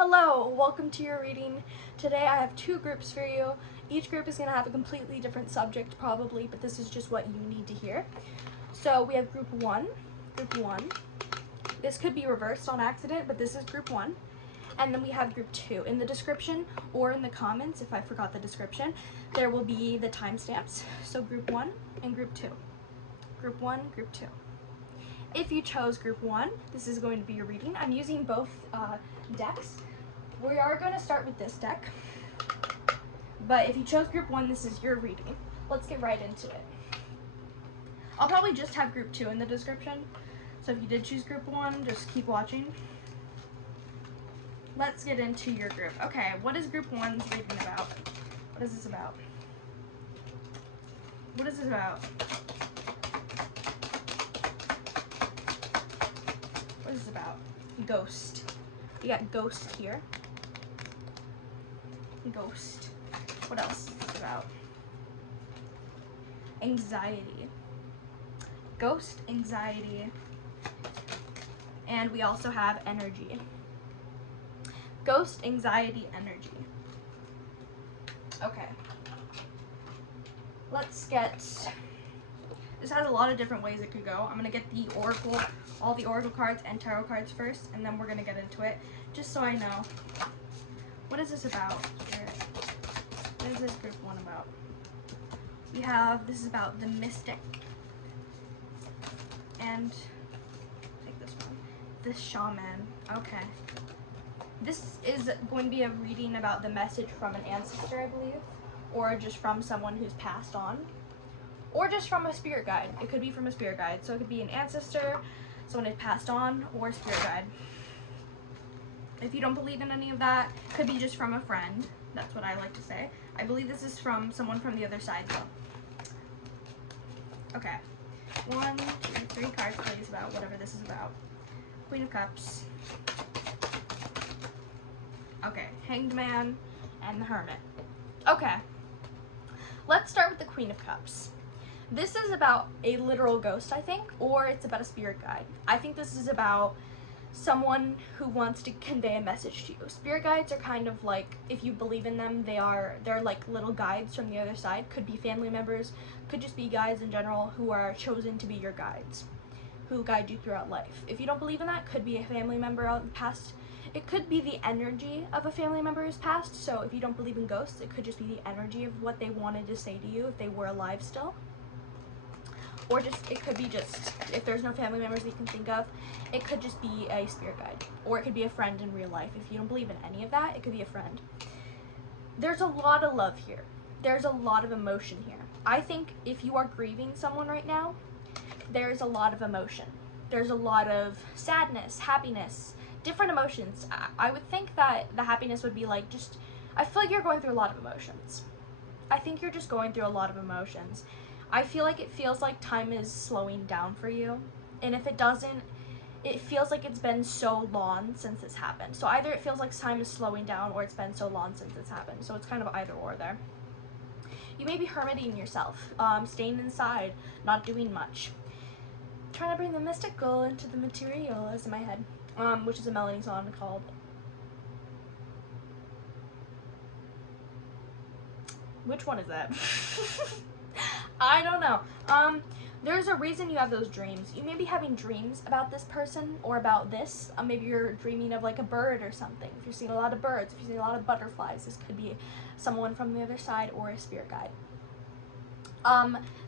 Hello, welcome to your reading. Today I have two groups for you. Each group is going to have a completely different subject probably, but this is just what you need to hear. So we have group one. This could be reversed on accident, but this is group one. And then we have group two. In the description or in the comments, if I forgot the description, there will be the timestamps. So group one and group two. Group one, group two. If you chose group one, this is going to be your reading. I'm using both decks. We are going to start with this deck, but if you chose group one, this is your reading. Let's get right into it. I'll probably just have group two in the description, so if you did choose group one, just keep watching. Let's get into your group. Okay, what is group one's reading about? What is this about? What is this about? What is this about? Ghost. You got ghost here. Ghost. What else is this about? Anxiety. Ghost, anxiety. And we also have energy. Ghost, anxiety, energy. Okay. Let's get... This has a lot of different ways it could go. I'm going to get the oracle, all the oracle cards and tarot cards first, and then we're going to get into it, just so I know. What is this about? What is this group one about? We have, this is about the mystic, and take this one, the shaman. Okay. This is going to be a reading about the message from an ancestor, I believe, or just from someone who's passed on, or just from a spirit guide. It could be from a spirit guide, so it could be an ancestor, someone who's passed on, or a spirit guide. If you don't believe in any of that, it could be just from a friend. That's what I like to say. I believe this is from someone from the other side, though. Okay. 1, 2, 3 cards, please, about whatever this is about. Queen of Cups. Okay, Hanged Man and the Hermit. Okay. Let's start with the Queen of Cups. This is about a literal ghost, I think, or it's about a spirit guide. I think this is about someone who wants to convey a message to you. Spirit guides are kind of like, if you believe in them, they're like little guides from the other side. Could be family members, could just be guides in general who are chosen to be your guides, who guide you throughout life. If you don't believe in that, could be a family member out in the past. It could be the energy of a family member who's passed. So if you don't believe in ghosts, it could just be the energy of what they wanted to say to you if they were alive still. Or just, it could be just, if there's no family members that you can think of, it could just be a spirit guide. Or it could be a friend in real life. If you don't believe in any of that, it could be a friend. There's a lot of love here. There's a lot of emotion here. I think if you are grieving someone right now, there's a lot of emotion. There's a lot of sadness, happiness, different emotions. I would think that the happiness would be like just, I feel like you're going through a lot of emotions. I think you're just going through a lot of emotions. I feel like it feels like time is slowing down for you. And if it doesn't, it feels like it's been so long since this happened. So either it feels like time is slowing down or it's been so long since it's happened. So it's kind of either or there. You may be hermiting yourself, staying inside, not doing much. Trying to bring the mystical into the material is in my head, which is a Melanie song called... Which one is that? I don't know. There's a reason you have those dreams. You may be having dreams about this person or about this. Maybe you're dreaming of like a bird or something. If you're seeing a lot of birds, if you're seeing a lot of butterflies, this could be someone from the other side or a spirit guide.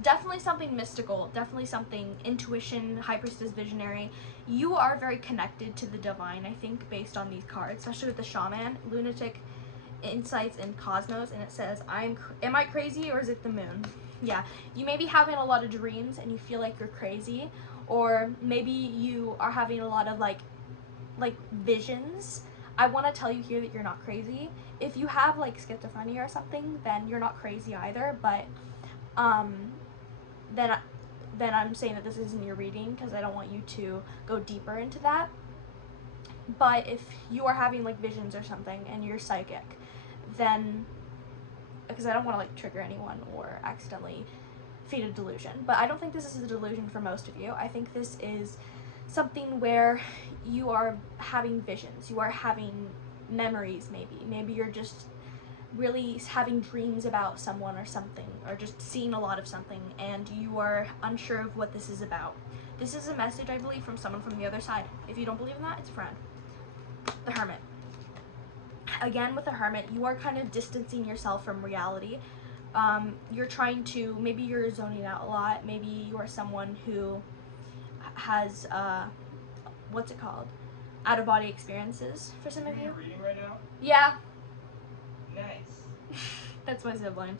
Definitely something mystical, definitely something intuition, high priestess, visionary. You are very connected to the divine, I think, based on these cards, especially with the shaman, lunatic, insights, and cosmos. And it says, am I crazy or is it the moon? Yeah, you may be having a lot of dreams and you feel like you're crazy, or maybe you are having a lot of like visions. I want to tell you here that you're not crazy. If you have like schizophrenia or something, then you're not crazy either, but then I'm saying that this isn't your reading because I don't want you to go deeper into that. But if you are having like visions or something and you're psychic, then, because I don't want to like trigger anyone or accidentally feed a delusion, but I don't think this is a delusion for most of you. I think this is something where you are having visions, you are having memories, maybe you're just really having dreams about someone or something, or just seeing a lot of something, and you are unsure of what this is about. This is a message, I believe, from someone from the other side. If you don't believe in that, it's a friend. The Hermit. Again, with the Hermit, you are kind of distancing yourself from reality. You're trying to, maybe you're zoning out a lot, maybe you are someone who has, what's it called? Out-of-body experiences for some of you. Are you reading right now? Yeah. Nice. That's my sibling.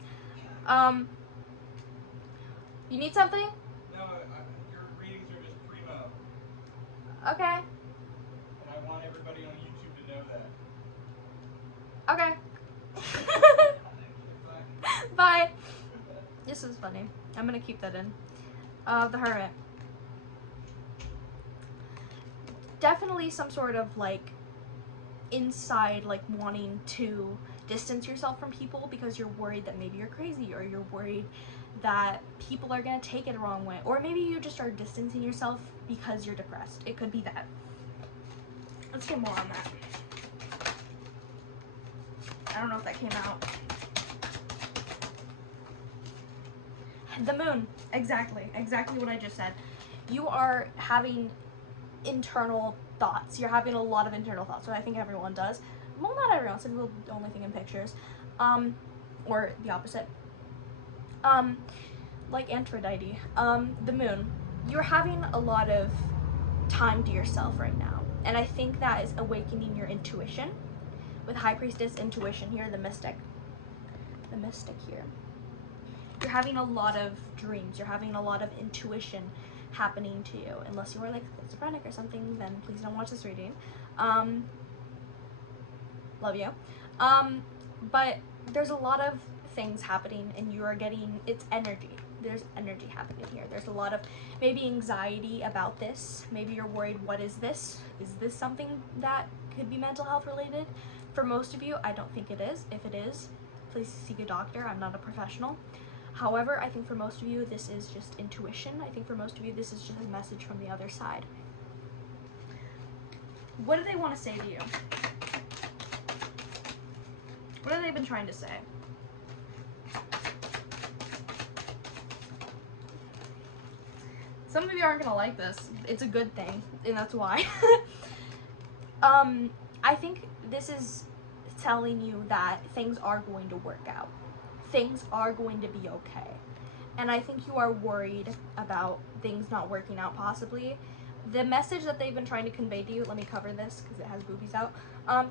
You need something? No, your readings are just primo. Okay. And I want everybody on YouTube to know that. Okay. Bye. Bye. This is funny. I'm gonna keep that in. The Hermit. Definitely some sort of like inside, like wanting to distance yourself from people because you're worried that maybe you're crazy, or you're worried that people are gonna take it the wrong way, or maybe you just are distancing yourself because you're depressed. It could be that. Let's get more on that. I don't know if that came out. The Moon. Exactly what I just said. You are having internal thoughts. You're having a lot of internal thoughts, so I think everyone does. Well, not everyone. Some people only think in pictures, or the opposite. Like Aphrodite. The Moon. You're having a lot of time to yourself right now, and I think that is awakening your intuition. With High Priestess, intuition here, the mystic here. You're having a lot of dreams. You're having a lot of intuition happening to you. Unless you are like schizophrenic or something, then please don't watch this reading. Love you. But there's a lot of things happening, and you are getting, it's energy. There's energy happening here. There's a lot of maybe anxiety about this. Maybe you're worried, what is this? Is this something that could be mental health related? For most of you, I don't think it is. If it is, please seek a doctor. I'm not a professional. However, I think for most of you, this is just intuition. I think for most of you, this is just a message from the other side. What do they want to say to you? What have they been trying to say? Some of you aren't gonna like this. It's a good thing, and that's why. I think this is telling you that things are going to work out. Things are going to be okay. And I think you are worried about things not working out possibly. The message that they've been trying to convey to you, let me cover this because it has boobies out.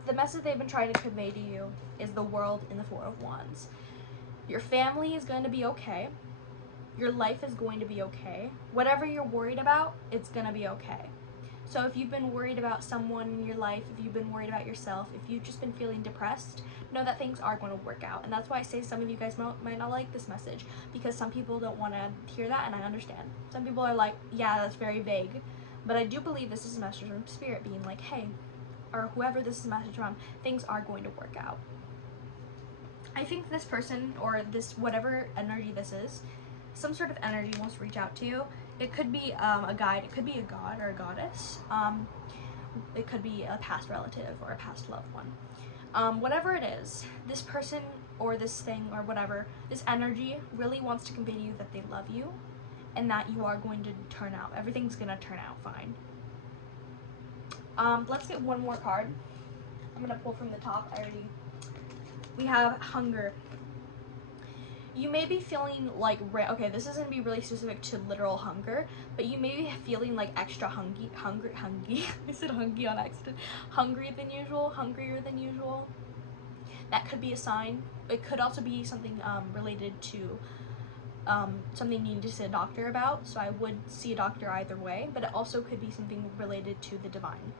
The message they've been trying to convey to you is the World in the Four of Wands. Your family is going to be okay. Your life is going to be okay. Whatever you're worried about, it's going to be okay. So if you've been worried about someone in your life, if you've been worried about yourself, if you've just been feeling depressed, know that things are going to work out. And that's why I say some of you guys might not like this message, because some people don't want to hear that, and I understand. Some people are like, yeah, that's very vague. But I do believe this is a message from Spirit being like, hey, or whoever this is a message from, things are going to work out. I think this person, or this, whatever energy this is, some sort of energy wants to reach out to you. It could be a guide, it could be a god or a goddess. It could be a past relative or a past loved one. Whatever it is, this person or this thing or whatever, this energy really wants to convey to you that they love you and that you are going to turn out. Everything's going to turn out fine. Let's get one more card. I'm going to pull from the top. We have Hunger. You may be feeling like, okay, this is going to be really specific to literal hunger, but you may be feeling like extra hungry. I said hungry on accident. Hungrier than usual. That could be a sign. It could also be something related to something you need to see a doctor about, so I would see a doctor either way, but it also could be something related to the divine.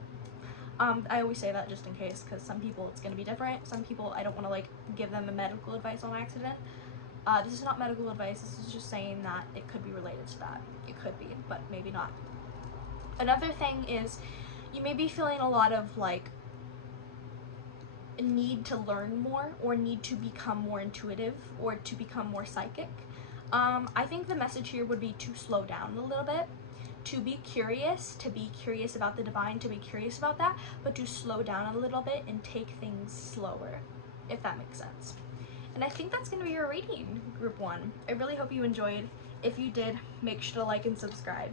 I always say that just in case, because some people it's going to be different. Some people I don't want to like give them a medical advice on accident. This is not medical advice, this is just saying that it could be related to that. It could be, but maybe not. Another thing is, you may be feeling a lot of like a need to learn more, or need to become more intuitive, or to become more psychic. I think the message here would be to slow down a little bit, to be curious about the divine, to be curious about that, but to slow down a little bit and take things slower, if that makes sense. And I think that's going to be your reading, Group 1. I really hope you enjoyed. If you did, make sure to like and subscribe.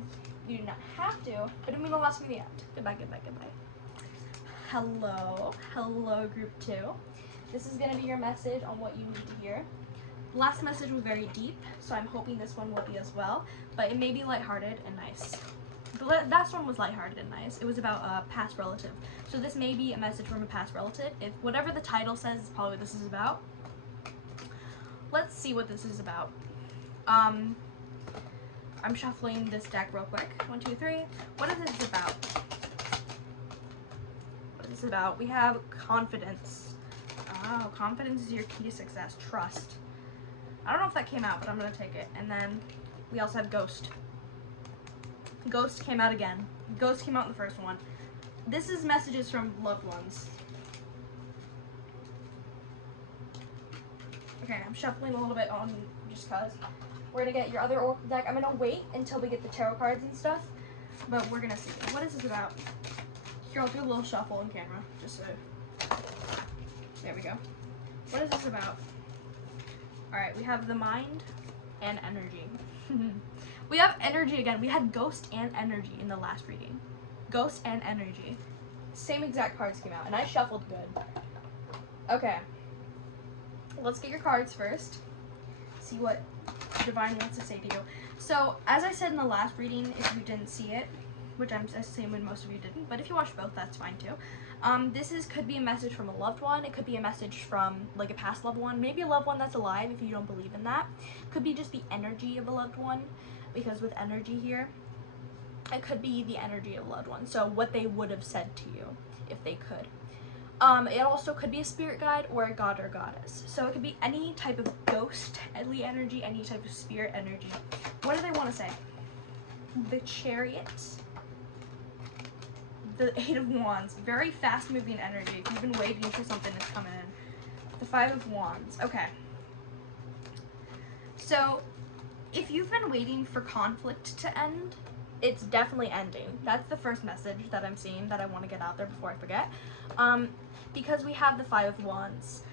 You do not have to, but it means a lot to me at the end. Goodbye, goodbye, goodbye. Hello, Group 2. This is going to be your message on what you need to hear. Last message was very deep, so I'm hoping this one will be as well, but it may be lighthearted and nice. The last one was lighthearted and nice. It was about a past relative. So this may be a message from a past relative. If whatever the title says is probably what this is about. Let's see what this is about. I'm shuffling this deck real quick. 1, 2, 3. What is this about? What is this about? We have confidence. Oh, confidence is your key to success. Trust. I don't know if that came out, but I'm gonna take it. And then we also have ghost. Ghost came out again. Ghost came out in the first one. This is messages from loved ones. Okay, I'm shuffling a little bit on just cause. We're gonna get your other oracle deck. I'm gonna wait until we get the tarot cards and stuff, but we're gonna see. What is this about? Here, I'll do a little shuffle on camera, just so. There we go. What is this about? Alright, we have the mind and energy. We have energy again. We had ghost and energy in the last reading. Ghost and energy. Same exact cards came out, and I shuffled good. Okay. Let's get your cards first. See what Divine wants to say to you. So, as I said in the last reading, if you didn't see it, which I'm assuming most of you didn't, but if you watched both, that's fine too. Could be a message from a loved one. It could be a message from like a past loved one, maybe a loved one that's alive if you don't believe in that. Could be just the energy of a loved one, because with energy here, it could be the energy of a loved one. So what they would have said to you if they could. It also could be a spirit guide or a god or goddess. So it could be any type of ghostly energy, any type of spirit energy. What do they want to say? The Chariot. The 8 of Wands, very fast moving energy. If you've been waiting for something that's coming in. The 5 of Wands, okay. So, if you've been waiting for conflict to end, it's definitely ending. That's the first message that I'm seeing that I want to get out there before I forget. Because we have the 5 of Wands.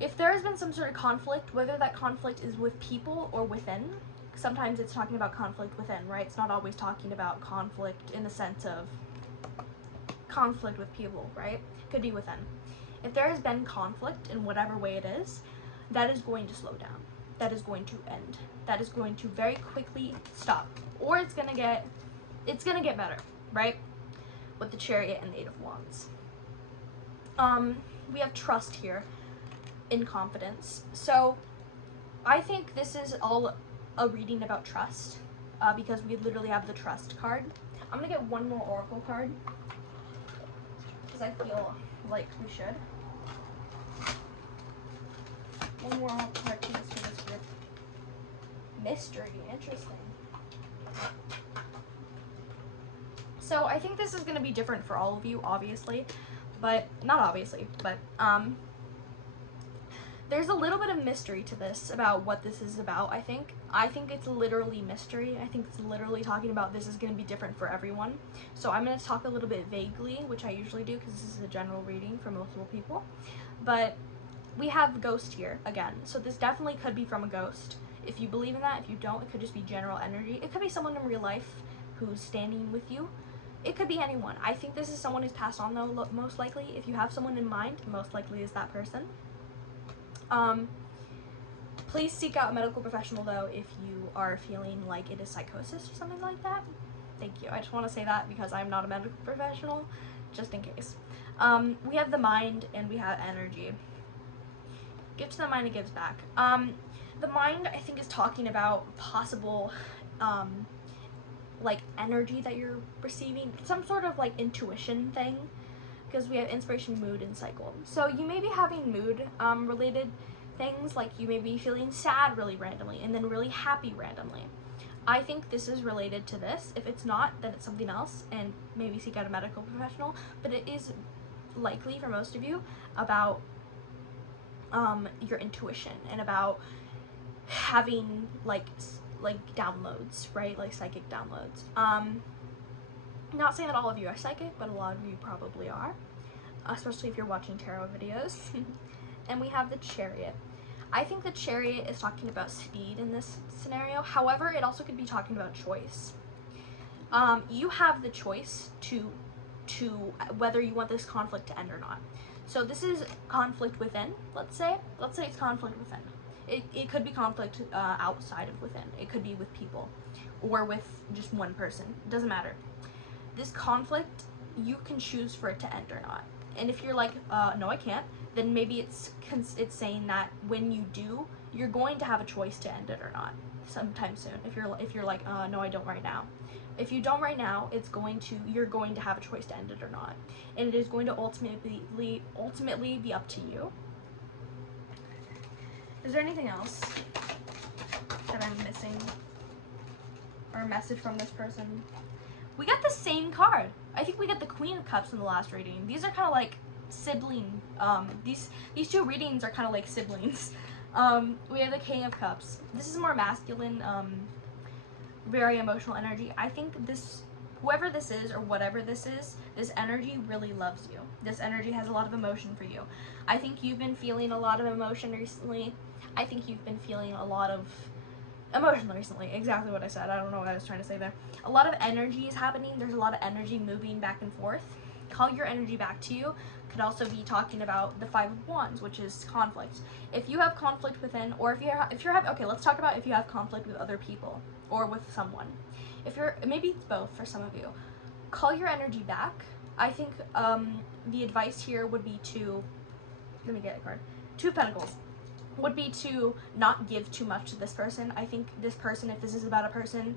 If there has been some sort of conflict, whether that conflict is with people or within, sometimes it's talking about conflict within, right? It's not always talking about conflict in the sense of conflict with people, right? Could be within. If there has been conflict in whatever way it is, that is going to slow down. That is going to end. That is going to very quickly stop. Or it's gonna get better, right? With the Chariot and the 8 of Wands. We have trust here in confidence. So I think this is all a reading about trust, because we literally have the trust card. I'm gonna get one more oracle card, because I feel like we should. One more oracle card for this group. Mystery, interesting. So I think this is going to be different for all of you, obviously, but not obviously, but there's a little bit of mystery to this about what this is about. I think it's literally mystery. I think it's literally talking about this is going to be different for everyone. So I'm going to talk a little bit vaguely, which I usually do because this is a general reading for multiple people. But we have ghost here again. So this definitely could be from a ghost. If you believe in that, if you don't, it could just be general energy. It could be someone in real life who's standing with you. It could be anyone. I think this is someone who's passed on though, most likely. If you have someone in mind, most likely is that person. Please seek out a medical professional though if you are feeling like it is psychosis or something like that. Thank you. I just want to say that because I'm not a medical professional, just in case. We have the mind and we have energy. Give to the mind, it gives back. The mind, I think, is talking about possible, like, energy that you're receiving. Some sort of, like, intuition thing. Because we have inspiration, mood, and cycle. So you may be having mood related things, like you may be feeling sad really randomly and then really happy randomly. I think this is related to this. If it's not, then it's something else, and maybe seek out a medical professional. But it is likely for most of you about your intuition and about having like like downloads, right? Like psychic downloads. Not saying that all of you are psychic, but a lot of you probably are, especially if you're watching tarot videos. And we have the Chariot. I think the Chariot is talking about speed in this scenario. However, it also could be talking about choice. You have the choice to whether you want this conflict to end or not. So this is conflict within, let's say it's conflict within. It could be conflict outside of within. It could be with people or with just one person. It doesn't matter. This conflict, you can choose for it to end or not. And if you're like, no, I can't, then maybe it's saying that when you do, you're going to have a choice to end it or not sometime soon. If you're like, no, I don't right now. If you don't right now, you're going to have a choice to end it or not, and it is going to ultimately be up to you. Is there anything else that I'm missing, or a message from this person? We got the same card. I think we got the Queen of Cups in the last reading. These are kind of like sibling. These two readings are kind of like siblings. We have the King of Cups. This is more masculine. Very emotional energy. I think whoever this is or whatever this is, this energy really loves you. This energy has a lot of emotion for you. I think you've been feeling a lot of emotion recently. I think you've been feeling a lot of emotion recently. Exactly what I said. I don't know what I was trying to say there. A lot of energy is happening. There's a lot of energy moving back and forth. Call your energy back to you. Could also be talking about the Five of Wands, which is conflict. If you have conflict within, or okay, let's talk about if you have conflict with other people or with someone. Maybe it's both for some of you. Call your energy back. I think the advice here would be let me get a card. Two of Pentacles would be to not give too much to this person. I think this person, if this is about a person,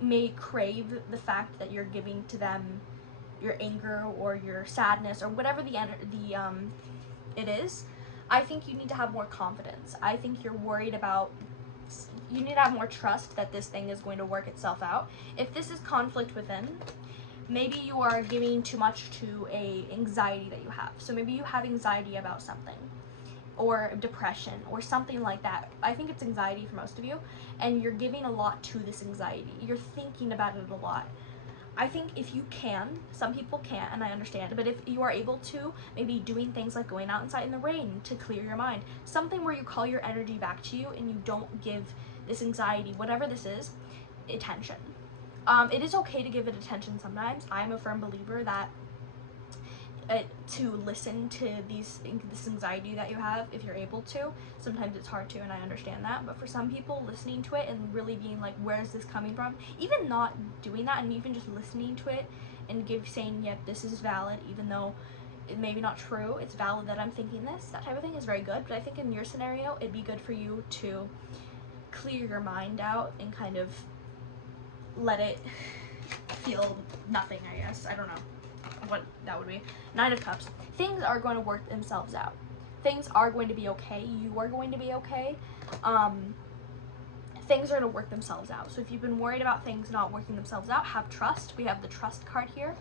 may crave the fact that you're giving to them your anger or your sadness or whatever it is. I think you need to have more confidence. I think you're worried about, you need to have more trust that this thing is going to work itself out. If this is conflict within, maybe you are giving too much to a anxiety that you have. So maybe you have anxiety about something, or depression or something like that. I think it's anxiety for most of you, and you're giving a lot to this anxiety. You're thinking about it a lot. I think if you can, some people can't, and I understand, but if you are able to, maybe doing things like going out inside in the rain to clear your mind, something where you call your energy back to you and you don't give this anxiety, whatever this is, attention. It is okay to give it attention sometimes. I'm a firm believer that to listen to this anxiety that you have, if you're able to. Sometimes it's hard to, and I understand that, but for some people, listening to it and really being like, where is this coming from, even not doing that and even just listening to it and saying, yep, this is valid, even though it may be not true, it's valid that I'm thinking this, that type of thing is very good. But I think in your scenario, it'd be good for you to clear your mind out and kind of let it feel nothing, I guess. I don't know what that would be. Nine of Cups. Things are going to work themselves out. Things are going to be okay. You are going to be okay. Things are going to work themselves out. So if you've been worried about things not working themselves out, have trust. We have the Trust card here.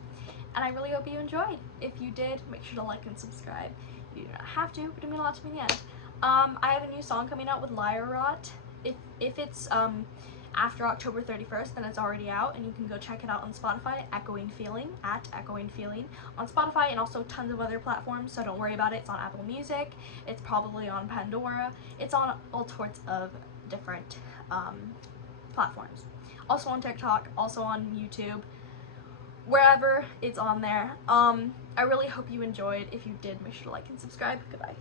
And I really hope you enjoyed. If you did, make sure to like and subscribe. You do not have to, but it means a lot to me in the end. I have a new song coming out with Lyra Rot. If it's after October 31st, then it's already out, and you can go check it out on Spotify, Echoing Feeling, at Echoing Feeling, on Spotify, and also tons of other platforms, so don't worry about it. It's on Apple Music, it's probably on Pandora, it's on all sorts of different platforms. Also on TikTok, also on YouTube, wherever it's on there. I really hope you enjoyed. If you did, make sure to like and subscribe. Goodbye.